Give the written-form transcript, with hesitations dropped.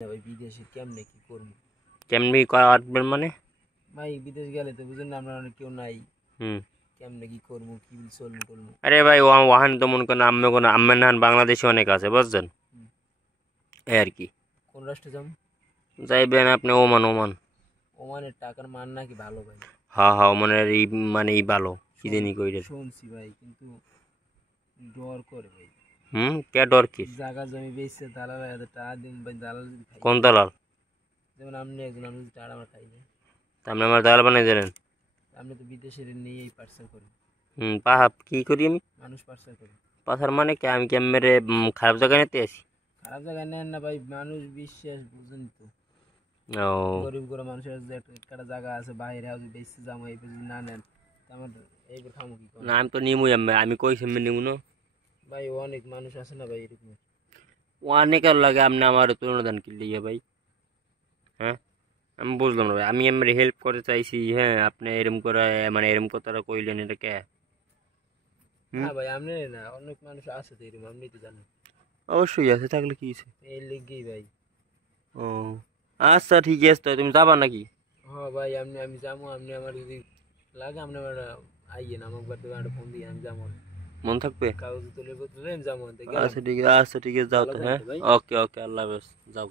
না ভাই বিদেশে কেমনে কি করবো? কেমনি কাটবেন মানে? ভাই বিদেশ গেলে তো বুঝেন না আমরা অনেক কেউ নাই। হুম। কেমনে কি করবো, কি চলবো করবো? আরে ভাই ওহান তো মনে করেন আম্মে কোনো আম্মের নাহান বাংলাদেশে অনেক আছে বুঝছেন, হুম। এই আর কি। কোন রাষ্ট্রে যাবো? যাইবেন আপনি ওমান ওমান। ওমানের টাকার মান নাকি ভালো ভাই? হ্যাঁ হ্যাঁ ওমানের এই মানে এই ভালো কি জানি কইরে। শুনছি ভাই, কিন্তু ডর করে ভাই। কে ডর কি? জায়গা জমি বেচছে দালাল টাকা দিন ভাই, দালাল যদি খাই কোন দালাল? যেমন আপনি একজন, আমি যদি টাকা আমরা খাই না, আপনি আমার দালাল বানাই দিলেন? আপনি তো বিদেশের নিয়েই পার্সেল করি, পাহা কি করি আমি? মানুষ পার্সেল করি। পাথার মানে কি আমি মেরে খারাপ জায়গায় নিতে আসি? খারাপ জায়গায় নেন না ভাই, মানুষ বিশ্বাস বুঝেন তো। ও গরিব গরিব মানুষের যে একটা জায়গা আছে বাইরে হাউস বেচতে যাবো, এই যদি না নেন তা আমার এইবার খামো কি না করেন? আমি তো নিমুই আমি কইছি আমি নিমু না। ভাই অনেক মানুষ আছে না ভাই এরকম। অনেকের লাগে আপনি আমার তুলনা দান কি লিয়ে ভাই? হ্যাঁ আমি বুঝলাম না ভাই, আমি এমনি হেল্প করতে চাইছি, হ্যাঁ আপনি এরম করে মানে এরম কথাটা কইলেন এটা কে? না হুম। ভাই আপনি না, অনেক মানুষ আছে তো এরকম, আপনি তো জানেন। অবশ্যই আছে, থাকলে কি হইছে? এই লিগেই ভাই। ও আচ্ছা ঠিক আছে, তো তুমি যাবা নাকি? হ্যাঁ ভাই, আমি যাবো, আপনি আমার যদি লাগে আপনি আমার আইয়েন আমাকে বাড়িতে একটা ফোন দিয়ে, আমি যাবো। মন থাকবে? কাগজ তুলে তুলে আমি যাবো, গেলাম। আচ্ছা ঠিক আছে, আচ্ছা ঠিক আছে, যাও ভালো তো, থাকবেন হ্যাঁ। তো ভাই। ওকে ওকে, আল্লাহ হাফেজ, যাও।